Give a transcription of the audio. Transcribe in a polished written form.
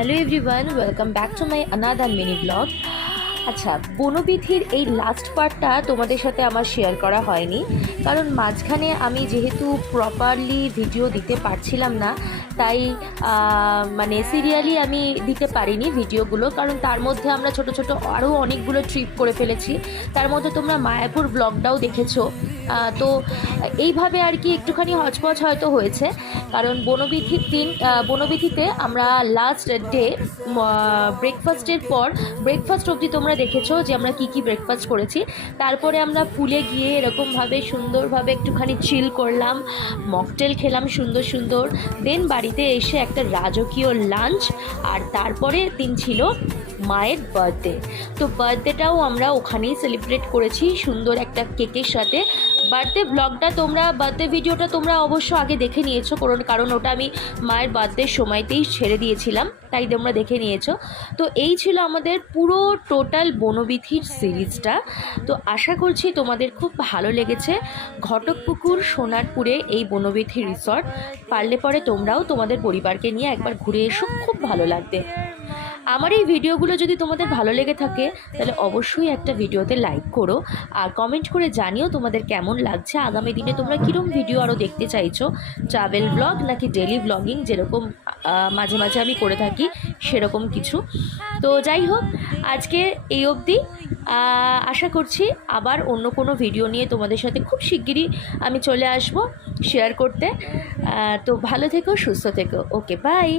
Hello everyone, welcome back to my another mini blog. আচ্ছা, বনবিথির এই last পার্টটা তোমাদের সাথে আমার শেয়ার করা হয়নি, কারণ মাঝখানে আমি যেহেতু প্রপারলি ভিডিও দিতে পারছিলাম না, তাই মানে সিরিয়ালি আমি দিতে পারিনি ভিডিওগুলো, কারণ তার মধ্যে আমরা ছোট ছোট আরও অনেকগুলো ট্রিপ করে ফেলেছি। তার মধ্যে তোমরা মায়াপুর ব্লগটাও দেখেছো। তো এইভাবে আর কি একটুখানি হচপচ হয়তো হয়েছে, কারণ বনবিথিতে আমরা লাস্ট ডে ব্রেকফাস্টের পর ব্রেকফাস্ট অবধি তোমরা দেখেছো যে আমরা কি ব্রেকফাস্ট করেছি। তারপরে আমরা পুলে গিয়ে এরকমভাবে সুন্দরভাবে একটুখানি চিল করলাম, মকটেল খেলাম সুন্দর সুন্দর, দেন বাড়িতে এসে একটা রাজকীয় লাঞ্চ, আর তারপরে দিন ছিল মায়ের বার্থডে। তো বার্থডেটাও আমরা ওখানেই সেলিব্রেট করেছি সুন্দর একটা কেকের সাথে। বার্থডে ভিডিওটা তোমরা অবশ্য আগে দেখে নিয়েছো, কারণ ওটা আমি মায়ের বার্থডের সময়তেই ছেড়ে দিয়েছিলাম, তাই তোমরা দেখে নিয়েছো। তো এই ছিল আমাদের পুরো টোটাল বনবিথির সিরিজটা। তো আশা করছি তোমাদের খুব ভালো লেগেছে। ঘটকপুকুর সোনারপুরে এই বনবিথি রিসর্ট, পারলে পরে তোমরাও তোমাদের পরিবারকে নিয়ে একবার ঘুরে এসো, খুব ভালো লাগবে। আমার এই ভিডিওগুলো যদি তোমাদের ভালো লেগে থাকে তাহলে অবশ্যই একটা ভিডিওতে লাইক করো, আর কমেন্ট করে জানিও তোমাদের কেমন লাগছে। আগামী দিনে তোমরা কীরকম ভিডিও আরও দেখতে চাইছো, ট্রাভেল ব্লগ নাকি ডেলি ব্লগিং, যেরকম মাঝে মাঝে আমি করে থাকি সেরকম কিছু। তো যাই হোক, আজকে এই অবধি। আশা করছি আবার অন্য কোনো ভিডিও নিয়ে তোমাদের সাথে খুব শিগগিরই আমি চলে আসব শেয়ার করতে। তো ভালো থেকো, সুস্থ থেকো। ওকে, বাই।